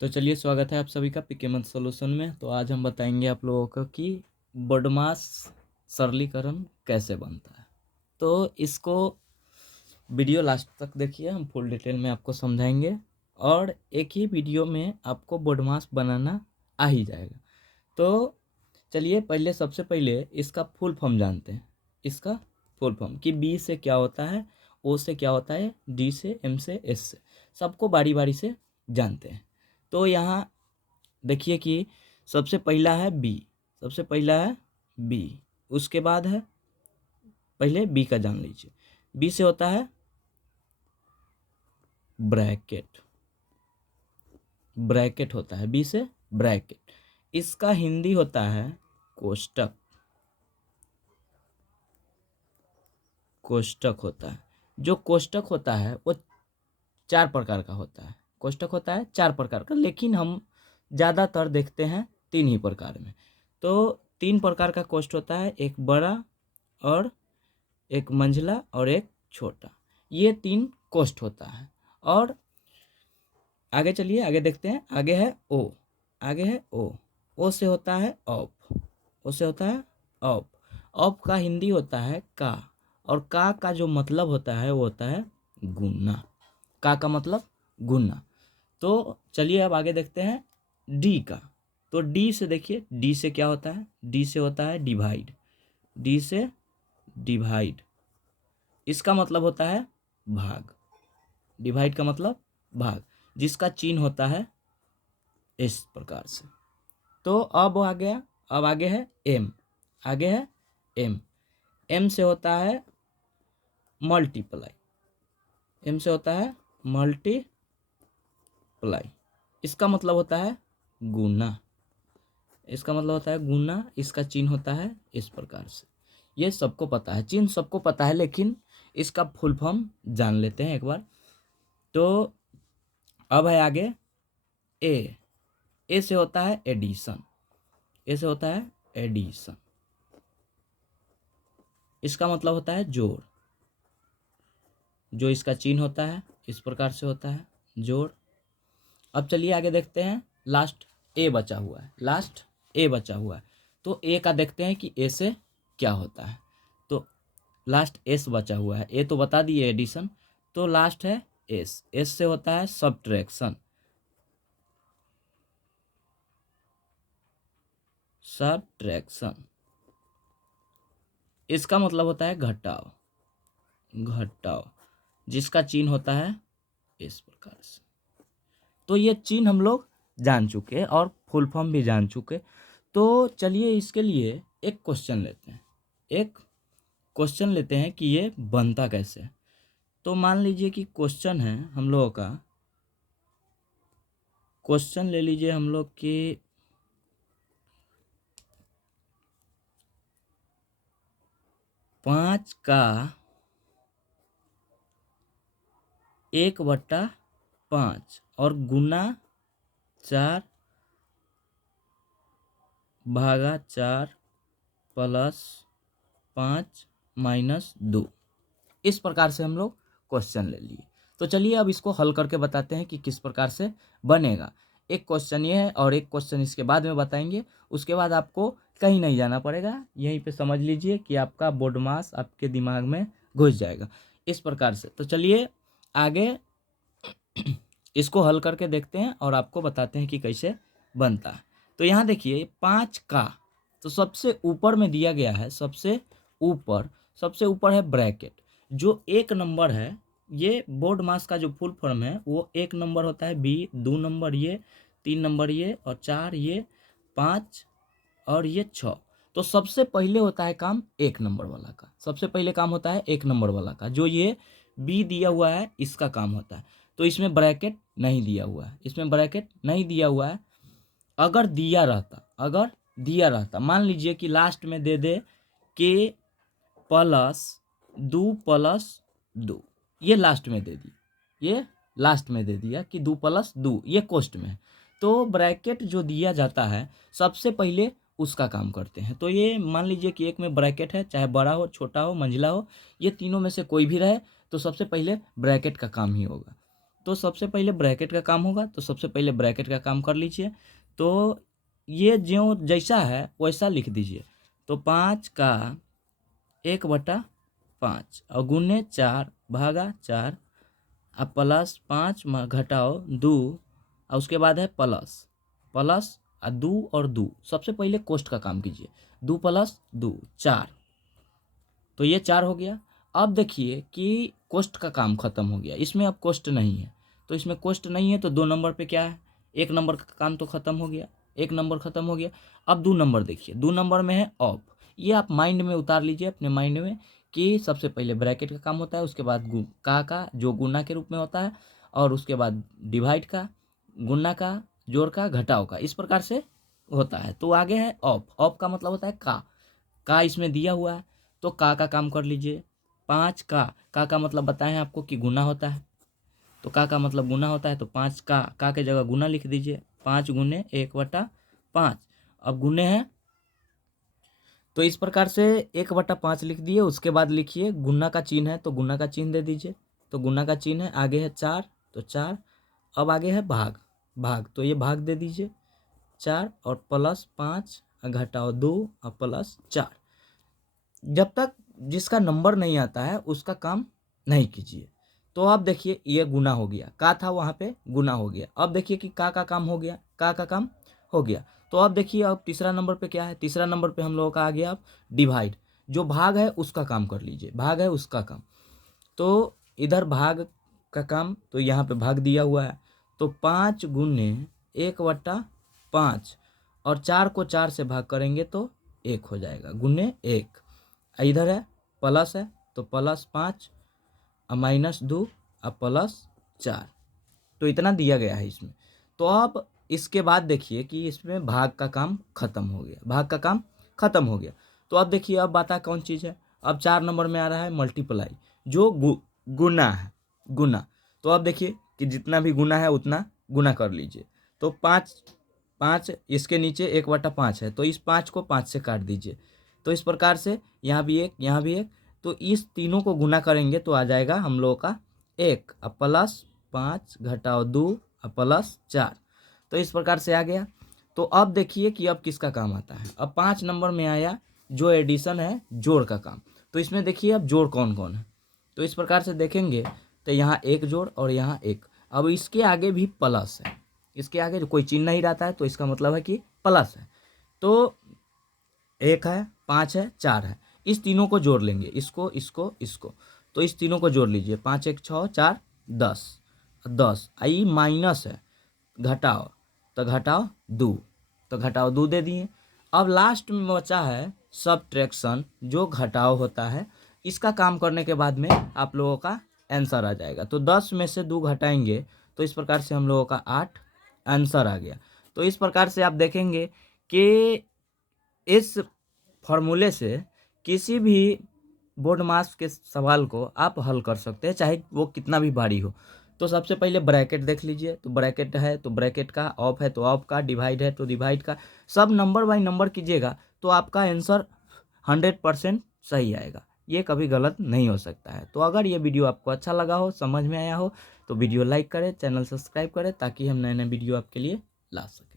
तो चलिए, स्वागत है आप सभी का पीके मंथ सॉल्यूशन में। तो आज हम बताएंगे आप लोगों को कि बॉडमास सरलीकरण कैसे बनता है। तो इसको वीडियो लास्ट तक देखिए, हम फुल डिटेल में आपको समझाएंगे और एक ही वीडियो में आपको बॉडमास बनाना आ ही जाएगा। तो चलिए, सबसे पहले इसका फुल फॉर्म जानते हैं। इसका फुल फॉर्म कि बी से क्या होता है, ओ से क्या होता है, डी से, एम से, एस से, सबको बारी बारी से जानते हैं। तो यहाँ देखिए कि सबसे पहला है बी। सबसे पहला है बी, उसके बाद है, पहले बी का जान लीजिए। बी से होता है ब्रैकेट। ब्रैकेट होता है बी से, ब्रैकेट। इसका हिंदी होता है कोष्टक। कोष्टक होता है। जो कोष्टक होता है वो चार प्रकार का होता है। कोष्टक होता है चार प्रकार का, लेकिन हम ज़्यादातर देखते हैं तीन ही प्रकार में। तो तीन प्रकार का कोष्ट होता है, एक बड़ा और एक मंझला और एक छोटा। ये तीन कोष्ट होता है। और आगे चलिए, आगे देखते हैं। आगे है ओ। आगे है ओ। ओ से होता है ऑफ। ओ से होता है ऑफ। ऑफ का हिंदी होता है का। और का जो मतलब होता है वो होता है गुना। का मतलब गुना। तो चलिए अब आगे देखते हैं डी का। तो डी से देखिए, डी से क्या होता है, डी से होता है डिवाइड। डी से डिवाइड, इसका मतलब होता है भाग। डिवाइड का मतलब भाग, जिसका चिन्ह होता है इस प्रकार से। तो अब आ गया, अब आगे है एम। आगे है एम। एम से होता है मल्टीप्लाई। एम से होता है मल्टीप्लाई, इसका मतलब होता है गुना। इसका मतलब होता है गुना। इसका चिन्ह होता है इस प्रकार से। ये सबको पता है, चिन्ह सबको पता है, लेकिन इसका फुल फॉर्म जान लेते हैं एक बार। तो अब है आगे ए। ए से होता है एडिशन। ए से होता है एडिशन, इसका मतलब होता है जोड़। जो इसका चिन्ह होता है इस प्रकार से होता है, जोड़। अब चलिए आगे देखते हैं। लास्ट ए बचा हुआ है, लास्ट ए बचा हुआ है। तो ए का देखते हैं कि ए से क्या होता है। तो लास्ट एस बचा हुआ है। ए तो बता दिए एडिशन, तो लास्ट है एस। एस से होता है सब्ट्रैक्शन। सब्ट्रैक्शन, इसका मतलब होता है घटाव। घटाव, जिसका चिन्ह होता है इस प्रकार से। तो ये चिन्ह हम लोग जान चुके और फुल फॉर्म भी जान चुके। तो चलिए इसके लिए एक क्वेश्चन लेते हैं। एक क्वेश्चन लेते हैं कि ये बनता कैसे है। तो मान लीजिए कि क्वेश्चन है हम लोगों का, क्वेश्चन ले लीजिए हम लोग कि 5 का 1/5 और गुना 4/4 प्लस 5-2, इस प्रकार से हम लोग क्वेश्चन ले लिए। तो चलिए अब इसको हल करके बताते हैं कि किस प्रकार से बनेगा। एक क्वेश्चन ये है और एक क्वेश्चन इसके बाद में बताएंगे। उसके बाद आपको कहीं नहीं जाना पड़ेगा, यहीं पे समझ लीजिए कि आपका बोर्ड मास आपके दिमाग में घुस जाएगा इस प्रकार से। तो चलिए आगे इसको हल करके देखते हैं और आपको बताते हैं कि कैसे बनता है। तो यहाँ देखिए 5 का, तो सबसे ऊपर में दिया गया है, सबसे ऊपर है ब्रैकेट। जो एक नंबर है, ये बोर्ड मास का जो फुल फॉर्म है वो एक नंबर होता है बी, 2 नंबर ये, 3 नंबर ये और 4 ये, 5 और ये 6। तो सबसे पहले होता है काम एक नंबर वाला का। सबसे पहले काम होता है एक नंबर वाला का। जो ये बी दिया हुआ है इसका काम होता है। तो इसमें ब्रैकेट नहीं दिया हुआ है, इसमें ब्रैकेट नहीं दिया हुआ है। अगर दिया रहता, अगर दिया रहता, मान लीजिए कि लास्ट में दे दे के प्लस 2+2, ये लास्ट में दे दी, ये लास्ट में दे दिया कि 2+2, ये कोष्ट में है। तो ब्रैकेट जो दिया जाता है सबसे पहले उसका काम करते हैं। तो ये मान लीजिए कि एक में ब्रैकेट है, चाहे बड़ा हो, छोटा हो, मंझला हो, ये तीनों में से कोई भी रहे, तो सबसे पहले ब्रैकेट का काम ही होगा। तो सबसे पहले ब्रैकेट का काम होगा, तो सबसे पहले ब्रैकेट का काम कर लीजिए। तो ये ज्यों जैसा है वैसा लिख दीजिए। तो 5 का 1/5 और गुने 4 भागा 4 अब प्लस 5 घटाओ 2 और उसके बाद है प्लस प्लस और 2 और 2। सबसे पहले कोष्ट का काम कीजिए। 2 + 2 4, तो ये 4 हो गया। अब देखिए कि कोष्ट का काम खत्म हो गया, इसमें अब कोष्ट नहीं है। तो इसमें कोष्ट नहीं है तो 2 नंबर पे क्या है, 1 नंबर का काम तो खत्म हो गया, 1 नंबर खत्म हो गया। अब 2 नंबर देखिए, 2 नंबर में है ऑफ। ये आप माइंड में उतार लीजिए अपने माइंड में कि सबसे पहले ब्रैकेट का काम होता है, उसके बाद का जो गुना के रूप में होता है, और उसके बाद डिवाइड का, गुना का, जोड़ का, घटाव का, इस प्रकार से होता है। तो आगे है ऑफ। ऑफ का मतलब होता है का इसमें दिया हुआ है तो का काम कर लीजिए। 5 का मतलब बताएं आपको कि गुना होता है, तो का मतलब गुना होता है। तो 5 का के जगह गुना लिख दीजिए। 5 गुने 1/5। अब गुने हैं तो इस प्रकार से 1/5 लिख दिए। उसके बाद लिखिए गुना का चिन्ह है तो गुना का चिन्ह दे दीजिए। तो गुना का चिन्ह है, आगे है 4 तो 4। अब आगे है भाग तो ये भाग दे दीजिए 4 और प्लस 5 घटाओ 2 और प्लस 4। जब तक जिसका नंबर नहीं आता है उसका काम नहीं कीजिए। तो अब देखिए ये गुना हो गया, का था वहाँ पे गुना हो गया। अब देखिए कि का काम हो गया, का काम हो गया। तो अब देखिए अब तीसरा नंबर पे क्या है, तीसरा नंबर पे हम लोगों का आ गया अब डिवाइड। जो भाग है उसका काम कर लीजिए, भाग है उसका काम। तो इधर भाग का काम, तो यहाँ पे भाग दिया हुआ है। तो 5 गुने 1/5 और 4 को 4 से भाग करेंगे तो 1 हो जाएगा, गुने 1। इधर है प्लस है तो +5 और -2 और +4। तो इतना दिया गया है इसमें। तो अब इसके बाद देखिए कि इसमें भाग का काम खत्म हो गया, भाग का काम खत्म हो गया। तो अब देखिए अब बात कौन चीज़ है, अब 4 नंबर में आ रहा है मल्टीप्लाई, जो गुना है, गुना। तो अब देखिए कि जितना भी गुना है उतना गुना कर लीजिए। तो 5 इसके नीचे 1/5 है तो इस 5 को 5 से काट दीजिए। तो इस प्रकार से यहाँ भी एक, यहाँ भी एक, तो इस तीनों को गुना करेंगे तो आ जाएगा हम लोगों का 1 और +5 घटाओ 2 और +4। तो इस प्रकार से आ गया। तो अब देखिए कि अब किसका काम आता है। अब 5 नंबर में आया जो एडिशन है, जोड़ का काम। तो इसमें देखिए अब जोड़ कौन कौन है। तो इस प्रकार से देखेंगे तो यहाँ एक जोड़ और यहाँ एक। अब इसके आगे भी प्लस है, इसके आगे जो कोई चिन्ह नहीं रहता है तो इसका मतलब है कि प्लस है। तो 1 है, 5 है, 4 है, इस तीनों को जोड़ लेंगे, इसको इसको इसको। तो इस तीनों को जोड़ लीजिए, 5 1 6 4 10 10। आई माइनस है, घटाओ तो घटाओ 2, तो घटाओ 2 दे दिए। अब लास्ट में बचा है सबट्रैक्शन, जो घटाव होता है। इसका काम करने के बाद में आप लोगों का आंसर आ जाएगा। तो 10 में से 2 घटाएंगे तो इस प्रकार से हम लोगों का 8 आंसर आ गया। तो इस प्रकार से आप देखेंगे कि इस फॉर्मूले से किसी भी बोर्ड मास के सवाल को आप हल कर सकते हैं, चाहे वो कितना भी भारी हो। तो सबसे पहले ब्रैकेट देख लीजिए, तो ब्रैकेट है तो ब्रैकेट का, ऑफ है तो ऑफ का, डिवाइड है तो डिवाइड का, सब नंबर बाई नंबर कीजिएगा तो आपका आंसर 100% सही आएगा। ये कभी गलत नहीं हो सकता है। तो अगर ये वीडियो आपको अच्छा लगा हो, समझ में आया हो, तो वीडियो लाइक करें, चैनल सब्सक्राइब करें ताकि हम नए नए वीडियो आपके लिए ला सकें।